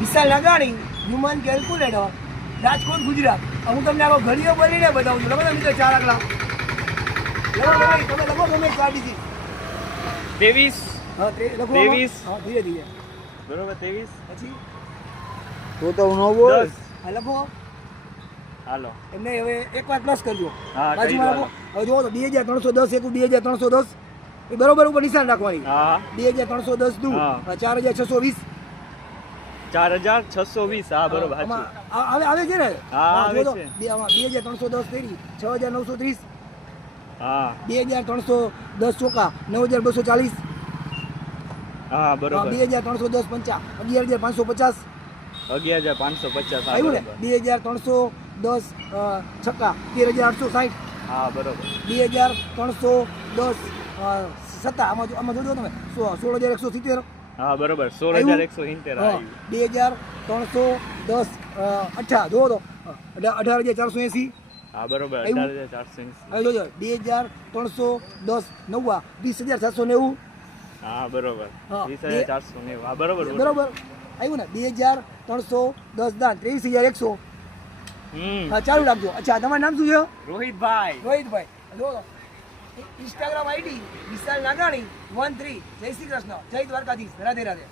વિશાલ નાગાણી, human calculator, Rajkot Gujarat. હું તમને આવો ઘડીઓ બોલીને બતાવું છું. લખો ને મિત્રો 4 આંકડા. તમે લખો ગમે 4 ડિજિટ. 23. હા લખો 23. હા ધીરે ધીરે. બરોબર 23. પછી તો હું ન બોલ. 10. હા લખો. હાલો. એમને હવે એક વાર પ્લસ કરજો. હા, બાજુમાં લખો. હવે જુઓ તો 2310 એકું 2310 એ બરોબર ઉપર નિશાન રાખવાની. હા 2310 દુ હા. 4620 4620. હા બરોબર સાચું. આવે છે ને? હા, આવે જુઓ તો, છે. 2310 થઈ 6930 હા 2310 ચોકા 9240 હા બરોબર. 2310 પંચા 11550 11550. હા આવ્યું ને? બરોબર. 2310 છક્કા 13860 હા બરોબર. 2310 સત્તા આમાં જોજો તમે 16170 હા બરોબર. 16170. હા આવ્યું. 2310 18 જોવો તો 18480 હા બરોબર. આવ્યું? 18480. હવે જોજો 2310 નવ્વા 20790 હા બરોબર. હા. 20490. હા બરોબર. બરોબર આવ્યું ને? 2310 દાન 23100. હા ચાલુ રાખજો. અચ્છા તમારું નામ શું છે? રોહિતભાઈ. રોહિતભાઈ. જો ઇન્સ્ટાગ્રામ આઈડી વિશાલ નાગાણી 13. જય શ્રી કૃષ્ણ, જય દ્વારકાધીશ, રાધે રાધે.